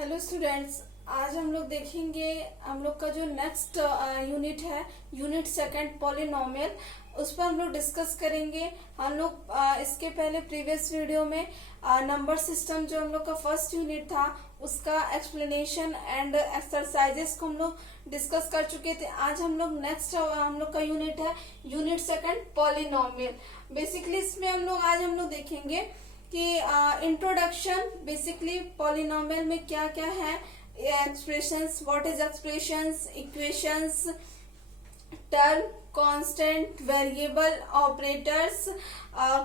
Hello students, आज हम लोग देखेंगे हम लोग का जो नेक्स्ट यूनिट है, यूनिट सेकंड पॉलिनोमियल, उस पर हम लोग डिस्कस करेंगे। हम लोग इसके पहले प्रीवियस वीडियो में नंबर सिस्टम जो हम लोग का फर्स्ट यूनिट था उसका एक्सप्लेनेशन एंड एक्सरसाइजेस को हम लोग डिस्कस कर चुके थे। आज हम लोग नेक्स्ट हम लोग का यूनिट है यूनिट सेकंड पॉलिनोमियल। बेसिकली इसमें आज हम लोग देखेंगे कि इंट्रोडक्शन, बेसिकली पॉलिनोमियल में क्या क्या है, expressions, what is expressions, equations, term, constant, variable, operators,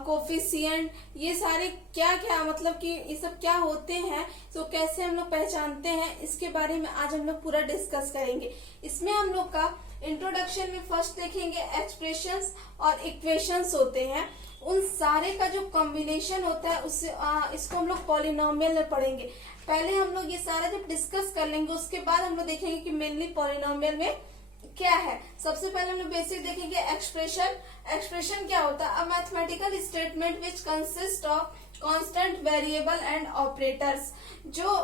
coefficient, ये सारे क्या क्या मतलब कि ये सब क्या होते हैं, तो कैसे हम लोग पहचानते हैं, इसके बारे में आज हम लोग पूरा डिस्कस करेंगे। इसमें हम लोग का इंट्रोडक्शन में फर्स्ट देखेंगे एक्सप्रेशंस और इक्वेशंस होते हैं, उन सारे का जो कॉम्बिनेशन होता है उससे इसको हम लोग पॉलिनोमियल में पढ़ेंगे। पहले हम लोग ये सारा जब डिस्कस कर लेंगे उसके बाद हम लोग देखेंगे कि मेनली पॉलिनोमियल में क्या है। सबसे पहले हम लोग बेसिक देखेंगे एक्सप्रेशन। एक्सप्रेशन क्या होता है? A mathematical statement which consist of constant, variable and operators. जो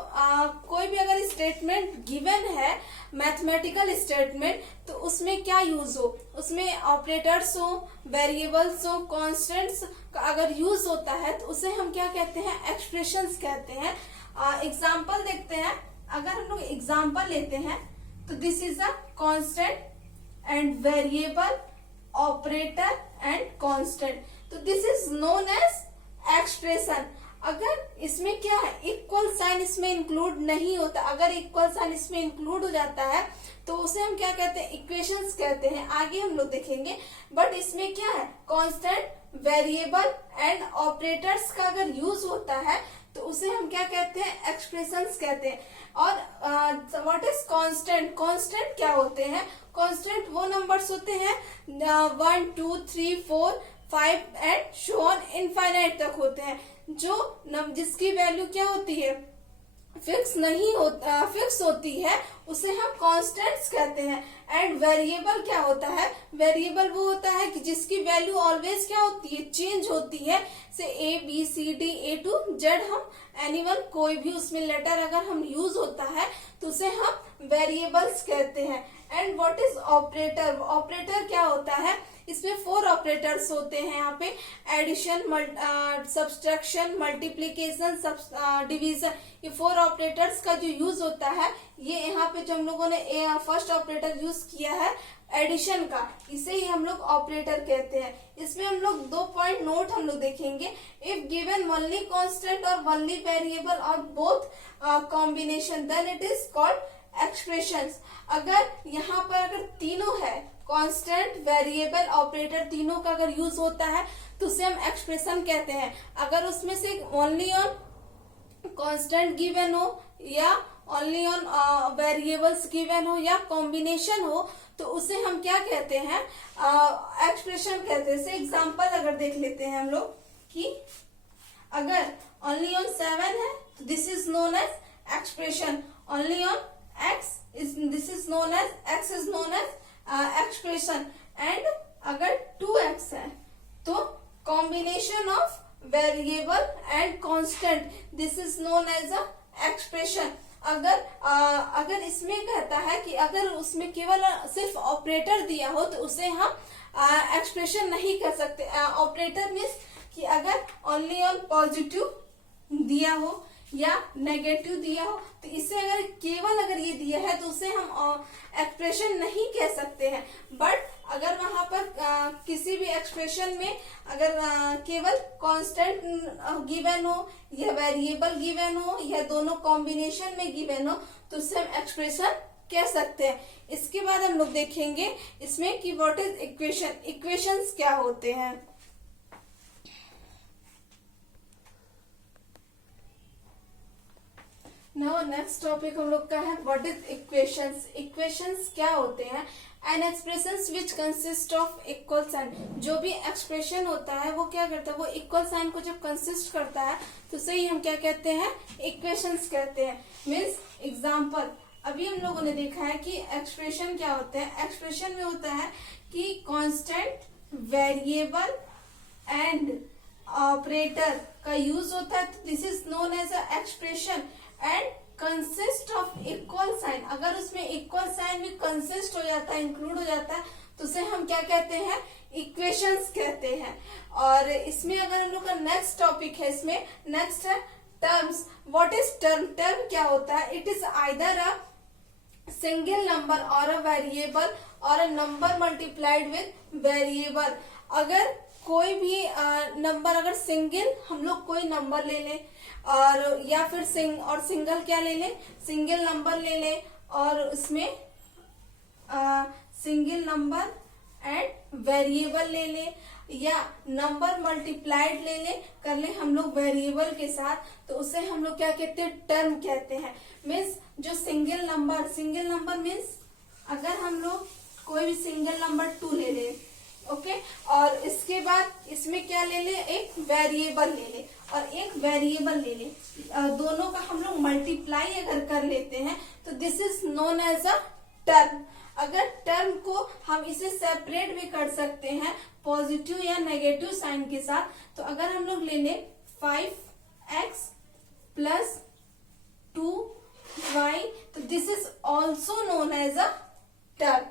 कोई भी अगर स्टेटमेंट गिवन है, मैथमेटिकल स्टेटमेंट, तो उसमें क्या यूज हो, उसमें ऑपरेटर्स हो, वेरिएबल्स हो, कांस्टेंट्स का अगर यूज होता है तो उसे हम क्या कहते हैं? एक्सप्रेशंस कहते हैं। एग्जाम्पल देखते हैं। अगर हम लोग एग्जाम्पल लेते हैं तो this is a constant and variable, operator and constant, तो this is known as expression. अगर इसमें क्या है, इक्वल साइन इसमें इंक्लूड नहीं होता, अगर इक्वल साइन इसमें इंक्लूड हो जाता है तो उसे हम क्या कहते हैं? इक्वेशंस कहते हैं। आगे हम लोग देखेंगे। बट इसमें क्या है, कांस्टेंट, वेरिएबल एंड ऑपरेटर्स का अगर यूज होता है तो उसे हम क्या कहते हैं? एक्सप्रेशंस कहते हैं। और व्हाट इज कांस्टेंट? कांस्टेंट क्या होते हैं? कांस्टेंट वो नंबर्स होते हैं 1 2 3 4 5 एंड सो ऑन इनफाइनाइट तक होते हैं, जो जिसकी वैल्यू क्या होती है? फिक्स नहीं होता, फिक्स होती है, उसे हम कांस्टेंट्स कहते हैं। एंड वेरिएबल क्या होता है? वेरिएबल वो होता है कि जिसकी वैल्यू ऑलवेज क्या होती है? चेंज होती है। से A B C D A to Z, हम एनीवन कोई भी उसमें लेटर अगर हम यूज होता है तो उसे हम वेरिएबल्स कहते हैं। And what is operator? Operator क्या होता है? इसमें 4 ऑपरेटर्स होते हैं यहाँ पे, एडिशन, सब्सट्रैक्शन, मल्टीप्लीकेशन, डिवीजन। ये 4 ऑपरेटर्स का जो यूज होता है, ये यहाँ पे जो हम लोगों ने फर्स्ट ऑपरेटर यूज किया है एडिशन का, इसे ही हम लोग ऑपरेटर कहते हैं। इसमें हम लोग 2 पॉइंट नोट हम लोग देखेंगे। इफ गिवन ओनली कांस्टेंट और ओनली वेरिएबल और both combination, then it is called expressions. अगर यहाँ पर अगर तीनों है, कांस्टेंट, वेरिएबल, ऑपरेटर, तीनों का अगर यूज होता है तो उसे हम एक्सप्रेशन कहते हैं। अगर उसमें से ओनली ऑन कांस्टेंट गिवन हो या ओनली ऑन वेरिएबल्स गिवन हो या कॉम्बिनेशन हो तो उसे हम क्या कहते हैं? एक्सप्रेशन कहते हैं। जैसे एग्जांपल अगर देख लेते हैं हम लोग कि अगर ओनली ऑन 7 है तो this is known as expression. Only on x is this is known as x is known as expression. And अगर 2x है तो combination of variable and constant, this is known as a expression. अगर इसमें कहता है कि अगर उसमें केवल सिर्फ ऑपरेटर दिया हो तो उसे हम एक्सप्रेशन नहीं कर सकते। ऑपरेटर मीन्स कि अगर ओनली ऑन पॉजिटिव दिया हो या नेगेटिव दिया हो तो इसे अगर ये दिया है तो उसे हम एक्सप्रेशन नहीं कह सकते हैं। बट अगर वहां पर किसी भी एक्सप्रेशन में अगर केवल कांस्टेंट गिवन हो या वेरिएबल गिवन हो या दोनों कॉम्बिनेशन में गिवन हो तो उसे हम एक्सप्रेशन कह सकते हैं। इसके बाद हम लोग देखेंगे इसमें कि व्हाट इज इक्वेशन। इक्वेशंस क्या होते हैं? नाउ नेक्स्ट टॉपिक हम लोग का है व्हाट इज इक्वेशंस। इक्वेशंस क्या होते हैं? An expressions which consist of equal sign. जो भी एक्सप्रेशन होता है वो क्या करता है? वो इक्वल साइन को जब कंसिस्ट करता है तो उसे ही हम क्या कहते हैं? इक्वेशंस कहते हैं। मीन्स एग्जाम्पल, अभी हम लोगों ने देखा है कि एक्सप्रेशन क्या होते हैं। एक्सप्रेशन में होता है कि कांस्टेंट, वेरिएबल एंड ऑपरेटर का यूज होता है तो this is known as a expression. And consist of equal sign, अगर उसमें इक्वल साइन भी कंसिस्ट हो जाता है, इंक्लूड हो जाता है, तो उसे हम क्या कहते हैं, इक्वेशंस कहते हैं। और इसमें अगर हम लोग का नेक्स्ट टॉपिक है, इसमें नेक्स्ट है terms. What is term? Term क्या होता है? It is either a single number और अ वेरिएबल और a number multiplied with variable. अगर कोई भी नंबर, अगर सिंगल हम लोग कोई नंबर ले लें, और या फिर सिंगल क्या ले लें, सिंगल नंबर ले लें, और उसमें सिंगल नंबर एंड वेरिएबल ले लें, या नंबर मल्टीप्लाइड ले लें, कर ले हम लोग वेरिएबल के साथ, तो उसे हम लोग क्या कहते हैं, टर्म कहते हैं। मीन्स जो सिंगल नंबर मीन्स अगर हम लोग कोई भी सिंगल नंबर 2 ले लें, ओके, और इसके बाद इसमें क्या ले ले, एक वेरिएबल ले ले और एक वेरिएबल ले ले, दोनों का हम लोग मल्टीप्लाई अगर कर लेते हैं तो this is known as a term. अगर टर्म को हम इसे सेपरेट भी कर सकते हैं पॉजिटिव या नेगेटिव साइन के साथ, तो अगर हम लोग ले लें 5x प्लस 2y, तो this is also known as a term.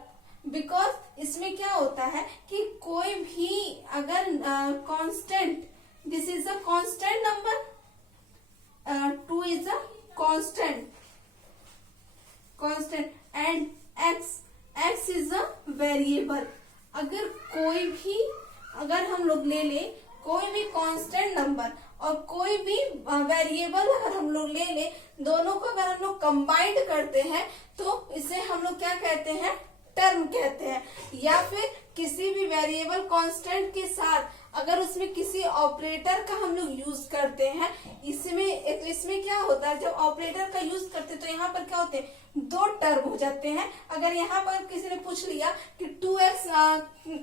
Because इसमें क्या होता है कि कोई भी अगर constant, this is a constant number, 2 is a constant and x is a variable. अगर कोई भी, अगर हम लोग ले ले कोई भी कांस्टेंट नंबर और कोई भी वेरिएबल अगर हम लोग ले ले, दोनों को अगर हम लोग कंबाइंड करते हैं तो इसे हम लोग क्या कहते हैं, टर्म कहते हैं। या फिर किसी भी वेरिएबल कांस्टेंट के साथ अगर उसमें किसी ऑपरेटर का हम लोग यूज करते हैं, इसमें क्या होता है, जब ऑपरेटर का यूज करते हैं तो यहाँ पर क्या होते हैं, 2 टर्म हो जाते हैं। अगर यहाँ पर किसी ने पूछ लिया कि 2x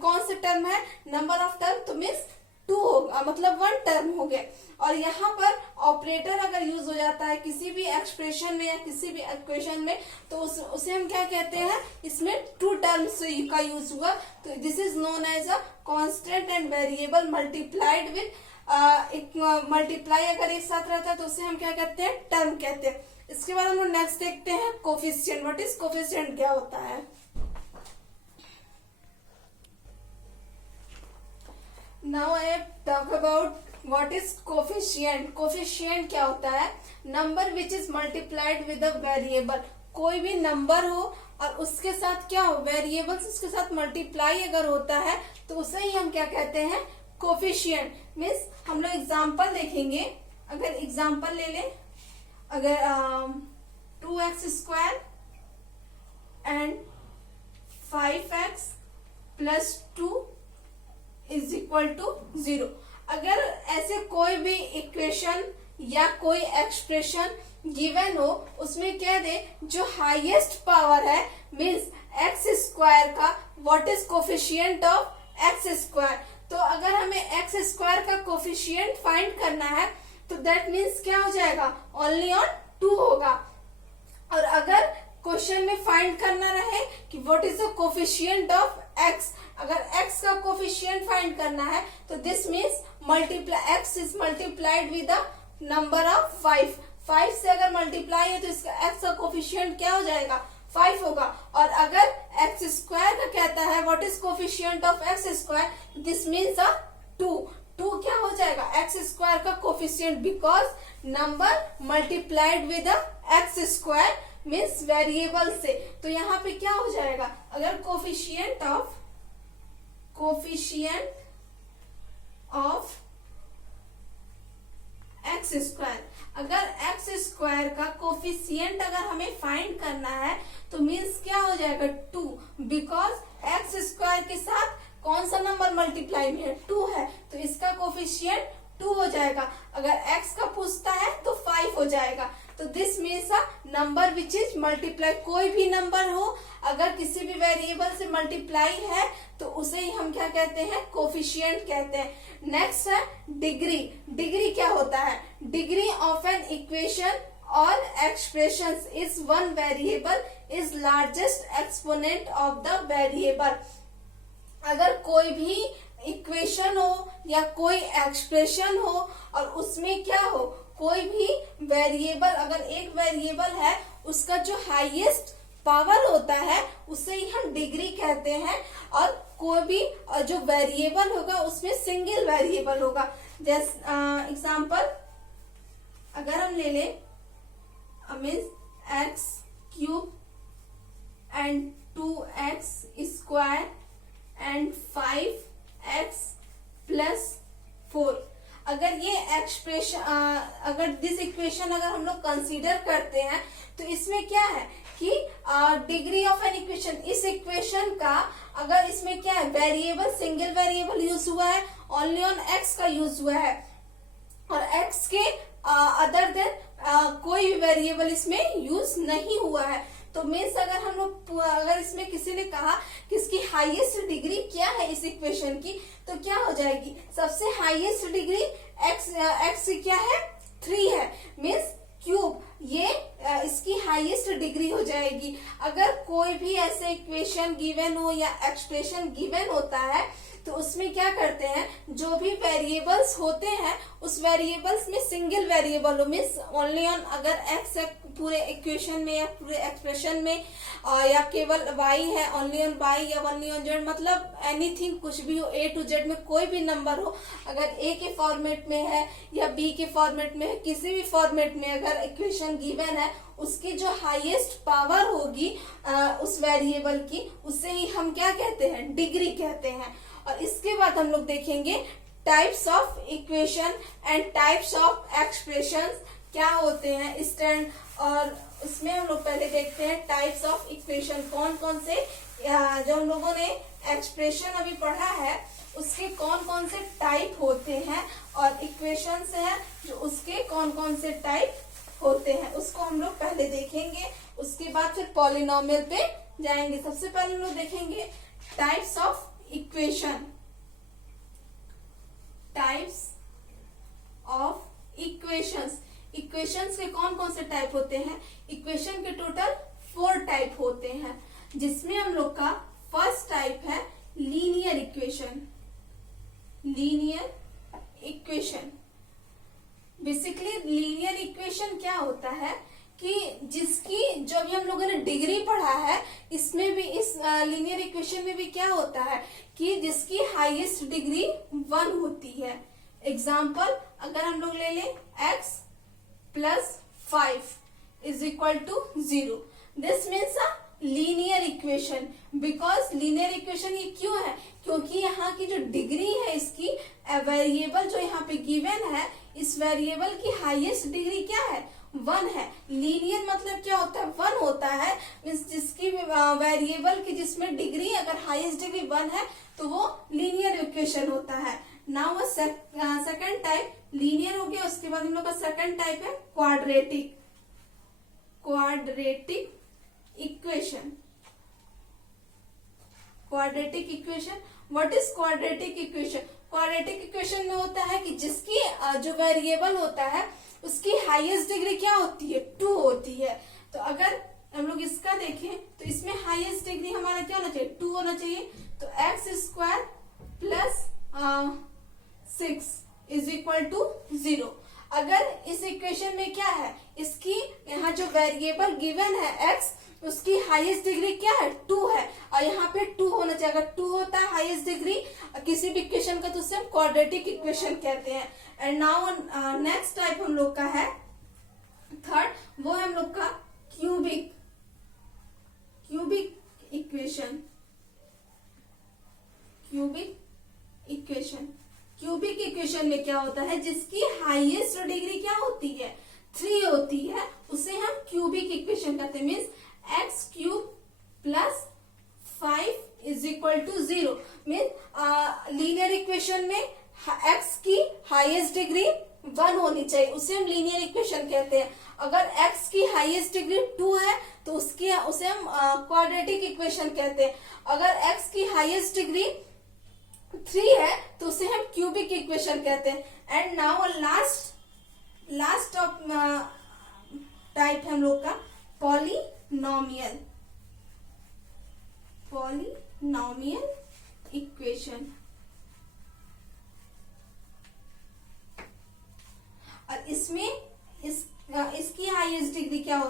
कौन से टर्म है, नंबर ऑफ टर्म, तो मीन्स 2 होगा, मतलब 1 टर्म हो गए। और यहाँ पर ऑपरेटर अगर यूज हो जाता है किसी भी एक्सप्रेशन में या किसी भी इक्वेशन में, तो उसे हम क्या कहते हैं, इसमें 2 टर्म्स का यूज हुआ, तो this is known as a constant and variable multiplied with multiply अगर एक साथ रहता है तो उसे हम क्या कहते हैं, टर्म कहते हैं। इसके बाद हम लोग नेक्स्ट देखते हैं कोफिशिएंट। व्हाट इज कोफिशिएंट, क्या होता है? Now I talk about what is coefficient. Coefficient क्या होता है, number which is multiplied with a variable. कोई भी नंबर हो और उसके साथ क्या हो, वेरिएबल्स उसके साथ मल्टीप्लाई अगर होता है तो उसे ही हम क्या कहते हैं, कोफिशिएंट। मीन्स हम लोग एग्जाम्पल देखेंगे। अगर एग्जाम्पल ले लें, अगर 2x² and 5x plus 2 is equal to 0। अगर ऐसे कोई भी इक्वेशन या कोई एक्सप्रेशन गिवन हो, उसमें कह दे जो हाईएस्ट पावर है मीन्स x² का, what is coefficient of x²। तो अगर हमें x² का कोफिशिएंट फाइंड करना है तो दैट मीन्स क्या हो जाएगा, ओनली ऑन 2 होगा। और अगर क्वेश्चन में फाइंड करना रहे कि what is the coefficient of x, अगर x का कोफिशिएंट फाइंड करना है तो this means multiply, x is multiplied with the number of 5 से अगर मल्टीप्लाई है तो इसका x का कोफिशिएंट क्या हो जाएगा, 5 होगा। और अगर x² का कहता है what is coefficient of x², this means 2 क्या हो जाएगा, x² का coefficient, because number multiplied with x² means variable से। तो यहाँ पे क्या हो जाएगा, अगर कोफिशिएंट ऑफ x², अगर x² का कोफिशिएंट अगर हमें फाइंड करना है तो मीन्स क्या हो जाएगा, 2, बिकॉज x² के साथ कौन सा नंबर मल्टीप्लाई में है, 2 है, तो इसका कोफिशिएंट 2 हो जाएगा। अगर x का पूछता है तो 5 हो जाएगा। तो this means a number which is multiply, कोई भी नंबर हो अगर किसी भी वेरिएबल से मल्टीप्लाई है तो उसे ही हम क्या कहते हैं, कोफिशिएंट कहते हैं। नेक्स्ट है डिग्री। डिग्री क्या होता है, डिग्री ऑफ एन इक्वेशन और expression is one variable is largest exponent of the variable. अगर कोई भी इक्वेशन हो या कोई एक्सप्रेशन हो और उसमें क्या हो, कोई भी वेरिएबल, अगर एक वेरिएबल है उसका जो हाईएस्ट पावर होता है उसे ही हम डिग्री कहते हैं, और कोई भी जो वेरिएबल होगा उसमें सिंगल वेरिएबल होगा। जैसे एग्जांपल अगर हम ले लें means x cube and 2x square and 5x plus 4, अगर ये एक्सप्रेशन अगर दिस इक्वेशन अगर हम लोग कंसीडर करते हैं तो इसमें क्या है कि डिग्री ऑफ एन इक्वेशन, इस इक्वेशन का अगर इसमें क्या है वेरिएबल, सिंगल वेरिएबल यूज हुआ है, ओनली ऑन x का यूज हुआ है, और x के अदर देन कोई भी वेरिएबल इसमें यूज नहीं हुआ है। तो मीन्स अगर हम लोग अगर इसमें किसी ने कहा कि इसकी हाईएस्ट डिग्री क्या है इस इक्वेशन की, तो क्या हो जाएगी, सबसे हाईएस्ट डिग्री x क्या है 3 है, मीन्स क्यूब, ये इसकी हाईएस्ट डिग्री हो जाएगी। अगर कोई भी ऐसे इक्वेशन गिवन हो या एक्सप्रेशन गिवन होता है तो उसमें क्या करते हैं, जो भी वेरिएबल्स होते हैं उस वेरिएबल्स में सिंगल वेरिएबल हो, मीन्स ओनली ऑन, अगर x पूरे इक्वेशन में या पूरे एक्सप्रेशन में या केवल y है, ओनली ऑन y या ओनली ऑन z, मतलब एनीथिंग, कुछ भी हो, a to z में कोई भी नंबर हो, अगर a के फॉर्मेट में है या b के फॉर्मेट में है, किसी भी फॉर्मेट में अगर इक्वेशन गिवन है, उसकी जो हाईएस्ट पावर होगी उस वेरिएबल की, उसे ही हम क्या कहते हैं, डिग्री कहते हैं। और इसके बाद हम लोग देखेंगे types of equation and types of expressions क्या होते हैं स्टैंड, और उसमें हम लोग पहले देखते हैं टाइप्स ऑफ इक्वेशन, कौन कौन से जो हम लोगों ने एक्सप्रेशन अभी पढ़ा है उसके कौन कौन से टाइप होते हैं, और इक्वेशंस है जो उसके कौन कौन से टाइप होते हैं, उसको हम लोग पहले देखेंगे। उसके बाद फिर पॉलिनोमियल पे जाएंगे। सबसे पहले हम लोग देखेंगे types of equation, types of equations. Equations के कौन कौन से टाइप होते हैं, इक्वेशन के टोटल 4 टाइप होते हैं, जिसमें हम लोग का फर्स्ट टाइप है linear equation. Linear equation, basically linear equation क्या होता है कि जिसकी, जो भी हम लोगों ने डिग्री पढ़ा है, इसमें भी, इस लीनियर इक्वेशन में भी क्या होता है कि जिसकी हाईएस्ट डिग्री 1 होती है। एग्जाम्पल अगर हम लोग ले लें x plus 5 is equal to 0, this means a linear equation. Because linear equation ये क्यों है, क्योंकि यहाँ की जो डिग्री है इसकी, वेरिएबल जो यहाँ पे गिवन है, इस वेरिएबल की हाईएस्ट डिग्री क्या है, 1 है। लीनियर मतलब क्या होता है, 1 होता है, जिसकी वेरिएबल की जिसमें डिग्री अगर हाईएस्ट डिग्री 1 है तो वो लीनियर इक्वेशन होता है। नाउ सेकंड टाइप लीनियर हो गया। उसके बाद हम लोग का सेकंड टाइप है quadratic. Quadratic equation, quadratic equation, what is quadratic equation? Quadratic equation में होता है कि जिसकी जो वेरिएबल होता है उसकी हाईएस्ट डिग्री क्या होती है, 2 होती है। तो अगर हम लोग इसका देखें तो इसमें हाईएस्ट डिग्री हमारा क्या होना चाहिए, 2 होना चाहिए। तो x square plus 6 is equal to 0। अगर इस इक्वेशन में क्या है, इसकी यहाँ जो वेरिएबल गिवन है x, उसकी हाईएस्ट डिग्री क्या है, 2 है, और यहाँ पे 2 होना चाहिए। अगर 2 होता है हाईएस्ट डिग्री किसी भी इक्वेशन का तो उसे हम क्वाड्रेटिक इक्वेशन कहते हैं। एंड नाउ नेक्स्ट टाइप हम लोग का है थर्ड, वो है हम लोग का cubic, cubic equation. Cubic equation, cubic equation में क्या होता है, जिसकी हाईएस्ट डिग्री क्या होती है, 3 होती है, उसे हम क्यूबिक इक्वेशन कहते हैं। Means x cube plus 5 is equal to 0। Means linear equation में x की हाईएस्ट डिग्री 1 होनी चाहिए, उसे हम लीनियर इक्वेशन कहते हैं। अगर x की हाईएस्ट डिग्री 2 है तो उसे हम क्वाड्रेटिक इक्वेशन कहते हैं। अगर x की हाईएस्ट डिग्री 3 है तो उसे हम क्यूबिक इक्वेशन कहते हैं। एंड नाउ लास्ट टाइप है हम लोग का पॉलिनोमियल, पॉलिनोमियल इक्वेशन। और इसमें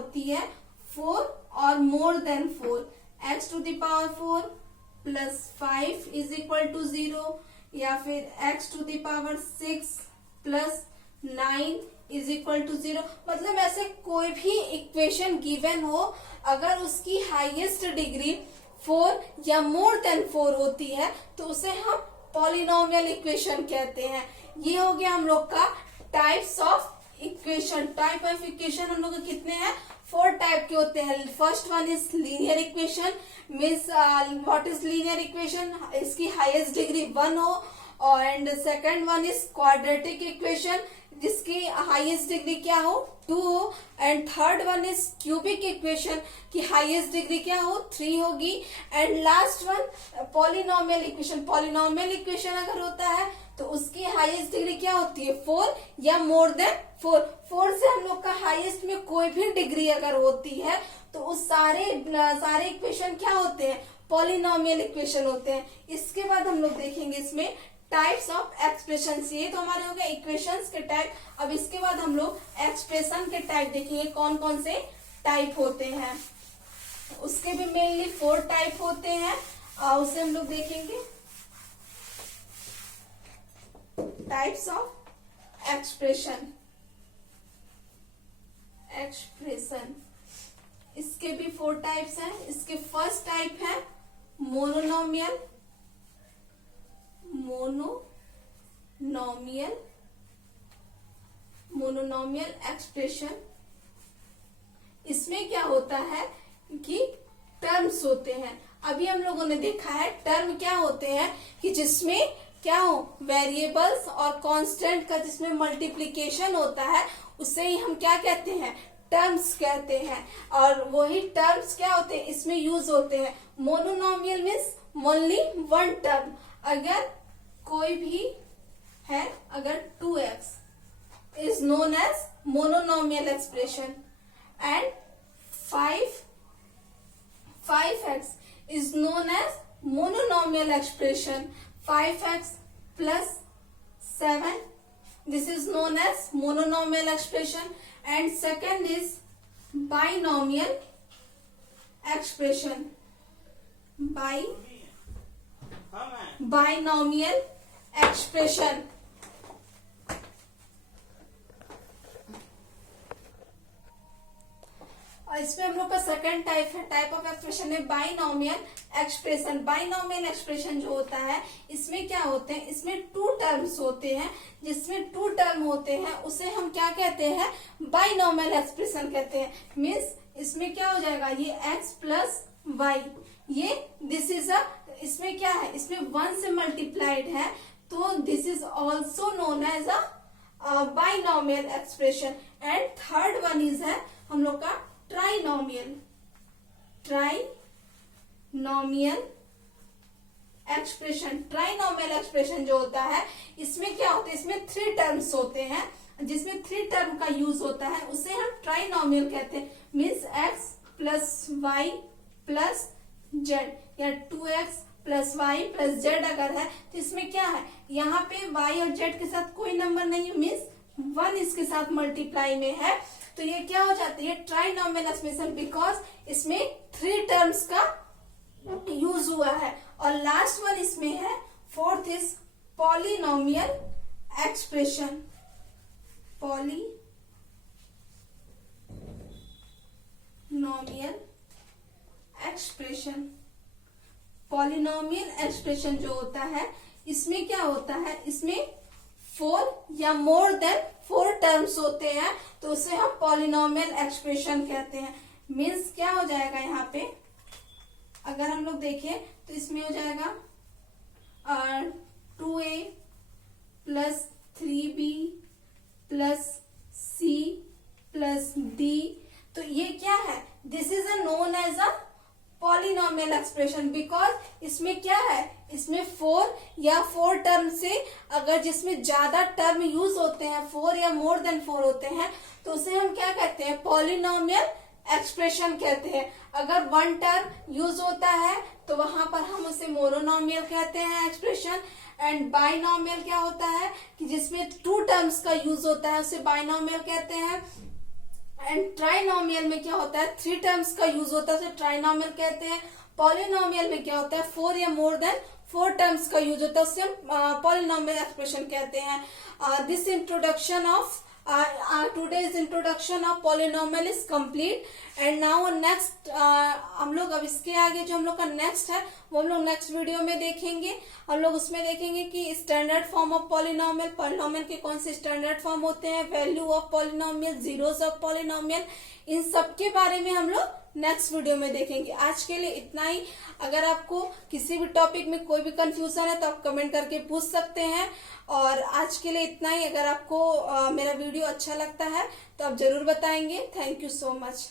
होती है 4 और more than 4, x to the power 4 plus 5 is equal to 0, या फिर x to the power 6 plus 9 is equal to 0। मतलब ऐसे कोई भी इक्वेशन गिवन हो, अगर उसकी हाईएस्ट डिग्री 4 या मोर देन 4 होती है तो उसे हम पॉलिनोमियल इक्वेशन कहते हैं। ये हो गया हम लोग का types of equation. Type of equation हम लोग के कितने हैं? 4 टाइप के होते हैं। First one is linear equation, means what is linear equation, इसकी हाईएस्ट डिग्री 1 हो, और and second one is quadratic equation जिसकी हाईएस्ट डिग्री क्या हो? 2 हो, and third one is cubic equation की हाईएस्ट डिग्री क्या हो? 3 होगी, and last one polynomial equation. Polynomial equation अगर होता है तो उसकी हाईएस्ट डिग्री क्या होती है? 4 या मोर देन 4। 4 से हम लोग का हाईएस्ट में कोई भी डिग्री अगर होती है तो उस सारे इक्वेशन क्या होते हैं? पॉलिनोमियल इक्वेशन होते हैं। इसके बाद हम लोग देखेंगे इसमें टाइप्स ऑफ एक्सप्रेशन। ये तो हमारे हो गए इक्वेशंस के टाइप। अब इसके बाद हम लोग एक्सप्रेशन के टाइप देखेंगे, कौन कौन से टाइप होते हैं। उसके भी मेनली 4 टाइप होते हैं, उसे हम लोग देखेंगे। Types of expression. इसके भी 4 टाइप्स हैं। इसके फर्स्ट टाइप है मोनोनोमियल एक्सप्रेशन। इसमें क्या होता है कि टर्म्स होते हैं। अभी हम लोगों ने देखा है टर्म क्या होते हैं कि जिसमें क्या हो? वेरिएबल्स और कांस्टेंट का जिसमें मल्टीप्लिकेशन होता है उसे ही हम क्या कहते हैं? टर्म्स कहते हैं। और वही टर्म्स क्या होते हैं? इसमें यूज होते हैं। Monomial means only 1 term. अगर कोई भी है, अगर 2x is known as mononomial expression and 5x is known as mononomial expression. 5x plus 7, this is known as mononomial expression. And second is binomial expression. Binomial expression. और इसमें हम लोग का सेकंड टाइप है, टाइप ऑफ एक्सप्रेशन है binomial expression. Binomial expression जो होता है इसमें क्या होते हैं? इसमें 2 टर्म्स होते हैं। जिसमें 2 टर्म होते हैं उसे हम क्या कहते हैं? बाइनोमियल एक्सप्रेशन कहते हैं। मीन्स इसमें क्या हो जाएगा? ये x प्लस वाई, ये दिस इज अ, इसमें क्या है? इसमें 1 से मल्टीप्लाइड है, तो this is also known as a binomial expression. And third one is है हम लोग का ट्राइनोमियल एक्सप्रेशन। ट्राइनोमियल एक्सप्रेशन जो होता है इसमें क्या होता है? इसमें 3 टर्म्स होते हैं। जिसमें 3 टर्म का यूज होता है उसे हम ट्राइनोमियल कहते हैं। Means x plus Y plus Z, या 2x plus Y plus Z अगर है तो इसमें क्या है? यहाँ पे y और z के साथ कोई नंबर नहीं है, मीन्स 1 इसके साथ मल्टीप्लाई में है, तो ये क्या हो जाती है? ट्राइनोमियल एक्सप्रेशन, बिकॉज इसमें 3 टर्म्स का यूज हुआ है। और लास्ट वन इसमें है, fourth is polynomial expression. Polynomial expression जो होता है इसमें क्या होता है? इसमें 4 या मोर देन 4 टर्म्स होते हैं, तो उसे हम पॉलिनोमियल एक्सप्रेशन कहते हैं। मीन्स क्या हो जाएगा? यहाँ पे अगर हम लोग देखें तो इसमें हो जाएगा 2a plus 3b plus c plus d। तो ये क्या है? This is a known as a polynomial expression, because इसमें क्या है? इसमें 4 या 4 टर्म से अगर जिसमें ज्यादा टर्म यूज होते हैं, 4 या मोर देन 4 होते हैं, तो उसे हम क्या कहते हैं? पॉलिनोमियल एक्सप्रेशन कहते हैं। अगर 1 टर्म यूज होता है तो वहां पर हम उसे मोनोनोमियल कहते हैं एक्सप्रेशन। एंड बाइनोमियल क्या होता है कि जिसमें 2 टर्म्स का यूज होता है उसे बाइनोमियल कहते हैं। एंड ट्राइनोमियल में क्या होता है, 3 टर्म्स का यूज होता है, ट्राइनोमियल कहते हैं। पॉलिनोमियल में क्या होता है, 4 या मोर देन 4 टर्म्स का यूज होता है, उससे हम पॉलिनोमियल एक्सप्रेशन कहते हैं। This introduction of today's introduction of polynomial is complete and now next हम लोग अब इसके आगे जो हम लोग का नेक्स्ट है वो हम लोग नेक्स्ट वीडियो में देखेंगे। हम लोग उसमें देखेंगे कि standard form of polynomial, polynomial के कौन से स्टैंडर्ड फॉर्म होते हैं, value of polynomial, zeros of polynomial, इन सब के बारे में हम लोग नेक्स्ट वीडियो में देखेंगे। आज के लिए इतना ही। अगर आपको किसी भी टॉपिक में कोई भी कंफ्यूजन है तो आप कमेंट करके पूछ सकते हैं। और आज के लिए इतना ही। अगर आपको मेरा वीडियो अच्छा लगता है तो आप जरूर बताएंगे। Thank you so much.